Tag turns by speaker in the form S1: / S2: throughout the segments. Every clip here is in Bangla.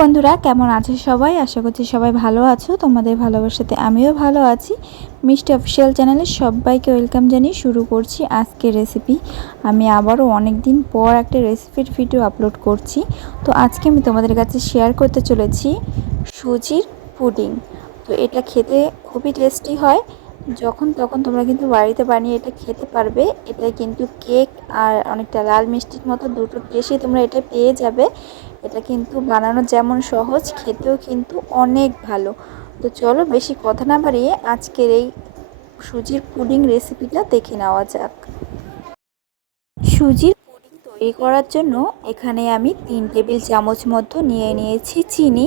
S1: বন্ধুরা, কেমন আছো সবাই? আশা করছি সবাই ভালো আছো। তোমাদের ভালোবাসাতে আমিও ভালো আছি। মিষ্টি অফিসিয়াল চ্যানেলে সবাইকে ওয়েলকাম জানিয়ে শুরু করছি আজকের রেসিপি। আমি আবারও অনেক দিন পর একটা রেসিপির ভিডিও আপলোড করছি। তো আজকে আমি তোমাদের কাছে শেয়ার করতে চলেছি সুজির পুডিং। তো এটা খেতে খুবই টেস্টি হয়। যখন তখন তোমরা কিন্তু বাড়িতে বানিয়ে এটা খেতে পারবে। এটা কিন্তু কেক আর অনেকটা লাল মিষ্টির মতো দুটো টেস্টই তোমরা এটা পেয়ে যাবে। এটা কিন্তু বানানো যেমন সহজ, খেতেও কিন্তু অনেক ভালো। তো চলো বেশি কথা না বাড়িয়ে আজকের এই সুজির পুডিং রেসিপিটা দেখে নেওয়া যাক। সুজির পুডিং তৈরি করার জন্য এখানে আমি তিন টেবিল চামচ মতো নিয়ে নিয়েছি চিনি।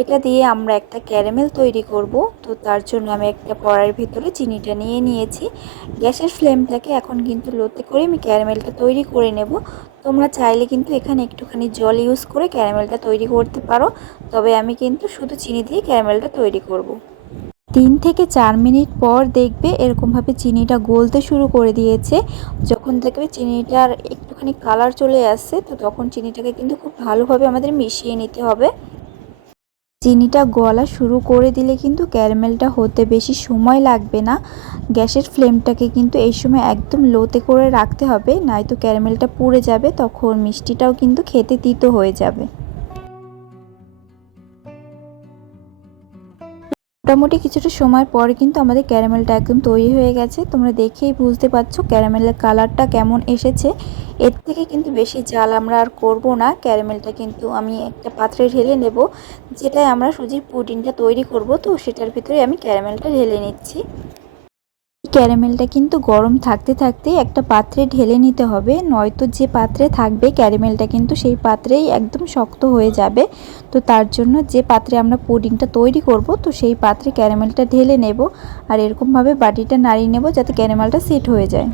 S1: এটা দিয়ে আমরা একটা ক্যারামেল তৈরি করব। তো তার জন্য আমি একটা কড়াইয়ের ভিতরে চিনিটা নিয়ে নিয়েছি। গ্যাসের ফ্লেমটাকে এখন কিন্তু লোতে করে আমি ক্যারামেলটা তৈরি করে নেব। তোমরা চাইলে কিন্তু এখানে একটুখানি জল ইউজ করে ক্যারামেলটা তৈরি করতে পারো। তবে আমি কিন্তু শুধু চিনি দিয়ে ক্যারামেলটা তৈরি করব। তিন থেকে চার মিনিট পর দেখবে এরকমভাবে চিনিটা গলতে শুরু করে দিয়েছে। যখন দেখবে চিনিটার একটুখানি কালার চলে আসছে, তো তখন চিনিটাকে কিন্তু খুব ভালোভাবে আমাদের মিশিয়ে নিতে হবে। চিনিটা গলা শুরু করে দিলে কিন্তু ক্যারামেলটা হতে বেশি সময় লাগবে না। গ্যাসের ফ্লেমটাকে কিন্তু এই সময় একদম লোতে করে রাখতে হবে, নয়তো ক্যারামেলটা পুড়ে যাবে, তখন মিষ্টিটাও কিন্তু খেতে তিতো হয়ে যাবে। মোটামুটি কিছুটা সময় পর কিন্তু আমাদের ক্যারামেলটা একদম তৈরি হয়ে গেছে। তোমরা দেখেই বুঝতে পারছ ক্যারামেলের কালারটা কেমন এসেছে। এর থেকে কিন্তু বেশি জাল আমরা আর করব না। ক্যারামেলটা কিন্তু আমি একটা পাত্রে ঢেলে নেব যেটাই আমরা সুজির পুডিংটা তৈরি করব। তো সেটার ভিতরে আমি ক্যারামেলটা ঢেলে নিচ্ছি। ক্যারামেলটা কিন্তু গরম থাকতে থাকতে একটা পাত্রে ঢেলে নিতে হবে। নয়তো যে পাত্রে থাকবে ক্যারামেলটা কিন্তু সেই পাত্রেই একদম শক্ত হয়ে যাবে। তো তার জন্য যে পাত্রে আমরা পুডিংটা তৈরি করব, তো সেই পাত্রে ক্যারামেলটা ঢেলে নেব আর এরকমভাবে বাটিটা নাড়িয়ে নেব যাতে ক্যারামেলটা সেট হয়ে যায়।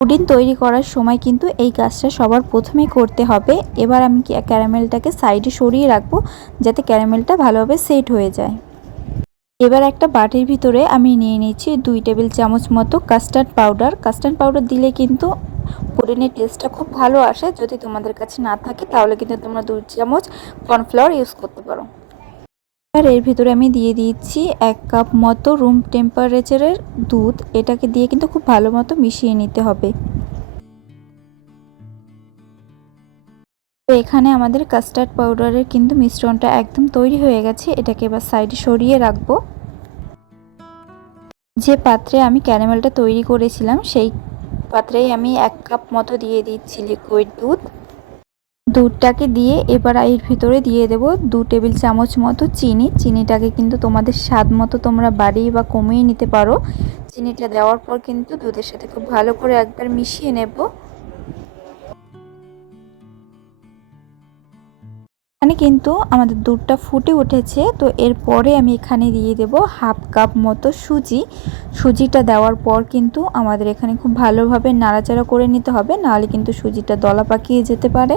S1: পুডিং তৈরি করার সময় কিন্তু এই কাজটা সবার প্রথমেই করতে হবে। এবার আমি ক্যারামেলটাকে সাইডে সরিয়ে রাখব যাতে ক্যারামেলটা ভালোভাবে সেট হয়ে যায়। এবার একটা বাটির ভিতরে আমি নিয়ে নিচ্ছি দুই টেবিল চামচ মতো কাস্টার্ড পাউডার কাস্টার্ড পাউডার দিলে কিন্তু পুডিনের টেস্টটা খুব ভালো আসে। যদি তোমাদের কাছে না থাকে, তাহলে কিন্তু তোমরা দুই চামচ কর্নফ্লাওয়ার ইউজ করতে পারো। আর এর ভিতরে আমি দিয়ে দিচ্ছি এক কাপ মতো রুম টেম্পারেচারের দুধ। এটাকে দিয়ে কিন্তু খুব ভালো মতো মিশিয়ে নিতে হবে। তো এখানে আমাদের কাস্টার্ড পাউডারের কিন্তু মিশ্রণটা একদম তৈরি হয়ে গেছে। এটাকে এবার সাইডে সরিয়ে রাখব। যে পাত্রে আমি ক্যারামেলটা তৈরি করেছিলাম, সেই পাত্রেই আমি এক কাপ মতো দিয়ে দিচ্ছি লিকুইড দুধ। দুধটাকে দিয়ে এবার এর ভিতরে দিয়ে দেব দু টেবিল চামচ মতো চিনি। চিনিটাকে কিন্তু তোমাদের স্বাদ মতো তোমরা বাড়িয়ে বা কমিয়ে নিতে পারো। চিনিটা দেওয়ার পর কিন্তু দুধের সাথে খুব ভালো করে একবার মিশিয়ে নেব। এখানে কিন্তু আমাদের দুধটা ফুটে উঠেছে। তো এরপরে আমি এখানে দিয়ে দেব হাফ কাপ মতো সুজি। সুজিটা দেওয়ার পর কিন্তু আমাদের এখানে খুব ভালোভাবে নাড়াচাড়া করে নিতে হবে, নাহলে কিন্তু সুজিটা দলা পাকিয়ে যেতে পারে।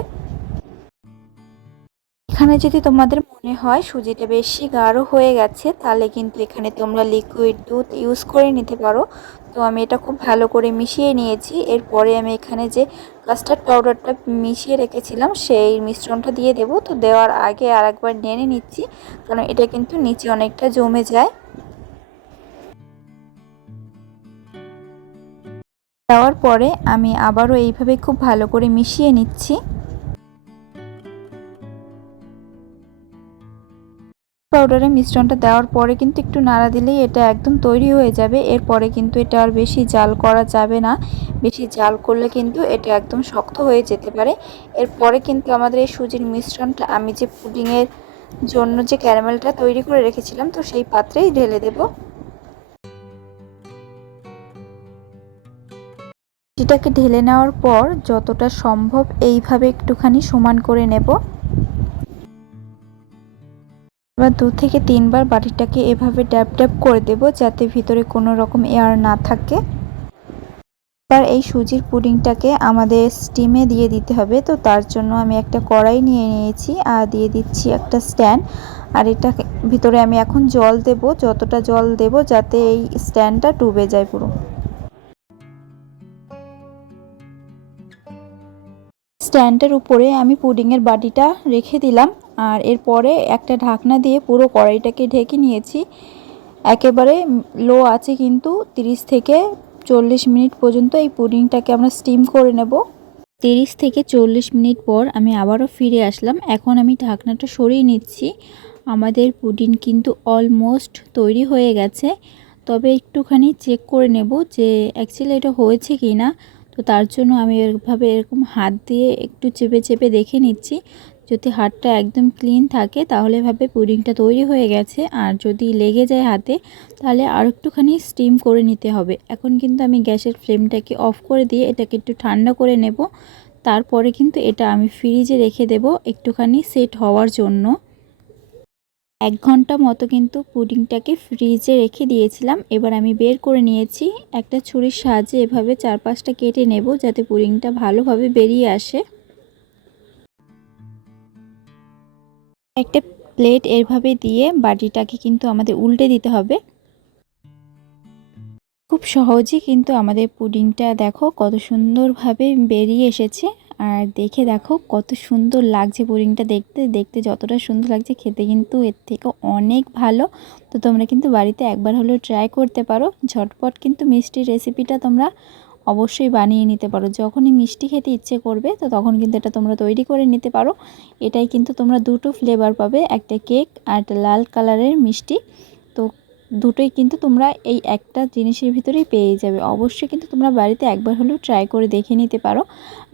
S1: এখানে যদি তোমাদের মনে হয় সুজিটা বেশি গাঢ় হয়ে গেছে, তাহলে কিন্তু এখানে তোমরা লিকুইড দুধ ইউজ করে নিতে পারো। তো আমি এটা খুব ভালো করে মিশিয়ে নিয়েছি। এরপরে আমি এখানে যে কাস্টার্ড পাউডারটা মিশিয়ে রেখেছিলাম, সেই মিশ্রণটা দিয়ে দেব। তো দেওয়ার আগে আর একবার নেড়ে নিচ্ছি, কারণ এটা কিন্তু নিচে অনেকটা জমে যায়। দেওয়ার পরে আমি আবারও এইভাবে খুব ভালো করে মিশিয়ে নিচ্ছি। পাউডারের মিশ্রণটা দেওয়ার পরে কিন্তু একটু নাড়া দিলেই এটা একদম তৈরি হয়ে যাবে। এরপরে কিন্তু এটা আর বেশি জাল করা যাবে না। বেশি জাল করলে কিন্তু এটা একদম শক্ত হয়ে যেতে পারে। এরপরে কিন্তু আমাদের এই সুজির মিশ্রণটা আমি যে পুডিংয়ের জন্য যে ক্যারামেলটা তৈরি করে রেখেছিলাম, তো সেই পাত্রেই ঢেলে দেব। সেটাকে ঢেলে নেওয়ার পর যতটা সম্ভব এইভাবে একটুখানি সমান করে নেব। এবার দু থেকে তিনবার বাটিটাকে এভাবে ড্যাপ ড্যাপ করে দেব যাতে ভিতরে কোনো রকম এয়ার না থাকে। এবার এই সুজির পুডিংটাকে আমাদের স্টিমে দিয়ে দিতে হবে। তো তার জন্য আমি একটা কড়াই নিয়ে নিয়েছি আর দিয়ে দিচ্ছি একটা স্ট্যান্ড আর এটা ভিতরে আমি এখন জল দেব, যতটা জল দেব যাতে এই স্ট্যান্ডটা ডুবে যায় পুরো। স্ট্যান্ডের উপরে আমি পুডিংয়ের বাটিটা রেখে দিলাম। আর এরপরে একটা ঢাকনা দিয়ে পুরো কড়াইটাকে ঢেকে নিয়েছি। একেবারে লো আছে কিন্তু 30 থেকে চল্লিশ মিনিট পর্যন্ত এই পুডিংটাকে আমরা স্টিম করে নেব। তিরিশ থেকে চল্লিশ মিনিট পর আমি আবারও ফিরে আসলাম। এখন আমি ঢাকনাটা সরিয়ে নিচ্ছি। আমাদের পুডিং কিন্তু অলমোস্ট তৈরি হয়ে গেছে। তবে একটুখানি চেক করে নেব যে অ্যাকচুয়ালি এটা হয়েছে কি না। তো তার জন্য আমি এভাবে এরকম হাত দিয়ে একটু চেপে চেপে দেখে নিচ্ছি। যদি হাতটা একদম ক্লিন থাকে, তাহলে ভাবে পুডিংটা তৈরি হয়ে গেছে। আর যদি লেগে যায় হাতে, তাহলে আর একটুখানি স্টিম করে নিতে হবে। এখন কিন্তু আমি গ্যাসের ফ্লেমটাকে অফ করে দিয়ে এটাকে একটু ঠান্ডা করে নেব। তারপরে কিন্তু এটা আমি ফ্রিজে রেখে দেব একটুখানি সেট হওয়ার জন্য। এক ঘণ্টা মতো কিন্তু পুডিংটাকে ফ্রিজে রেখে দিয়েছিলাম। এবার আমি বের করে নিয়েছি। একটা ছুরির সাহায্যে এভাবে চার পাঁচটা কেটে নেব যাতে পুডিংটা ভালোভাবে বেরিয়ে আসে। একটা প্লেট এভাবে দিয়ে বাটিটাকে কিন্তু আমাদের উল্টে দিতে হবে। খুব সহজেই কিন্তু আমাদের পুডিংটা দেখো কত সুন্দরভাবে বেরিয়ে এসেছে। আর দেখে দেখো কত সুন্দর লাগছে পুডিংটা দেখতে। দেখতে যতটা সুন্দর লাগছে খেতে কিন্তু এর থেকে অনেক ভালো। তো তোমরা কিন্তু বাড়িতে একবার হলেও ট্রাই করতে পারো। ঝটপট কিন্তু মিষ্টির রেসিপিটা তোমরা অবশ্যই বানিয়ে নিতে পারো। যখনই মিষ্টি খেতে ইচ্ছে করবে, তো তখন কিন্তু এটা তোমরা তৈরি করে নিতে পারো। এটাই কিন্তু তোমরা দুটো ফ্লেভার পাবে, একটা কেক আর একটা লাল কালারের মিষ্টি। তো দুটোই কিন্তু তোমরা এই একটা জিনিসের ভিতরেই পেয়ে যাবে। অবশ্যই কিন্তু তোমরা বাড়িতে একবার হলেও ট্রাই করে দেখে নিতে পারো।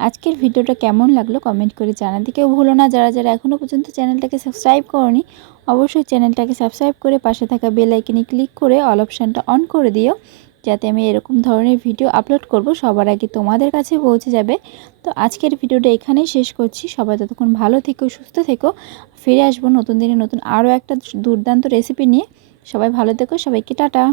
S1: আজকের ভিডিওটা কেমন লাগল কমেন্ট করে জানাতে। কেউ ভুলো না, যারা যারা এখনও পর্যন্ত চ্যানেলটাকে সাবস্ক্রাইব করনি, অবশ্যই চ্যানেলটাকে সাবস্ক্রাইব করে পাশে থাকা বেল আইকনে ক্লিক করে অল অপশানটা অন করে দিও। যাতে আমি এরকম ধরনের ভিডিও আপলোড করব, সবার আগে তোমাদের কাছে পৌঁছে যাবে। তো আজকের ভিডিওটা এখানেই শেষ করছি। সবাই ততক্ষণ ভালো থেকো, সুস্থ থেকো। ফিরে আসব নতুন দিনে নতুন আরও একটা দুর্দান্ত রেসিপি নিয়ে। সবাই ভালো থেকো, সবাইকে টাটা।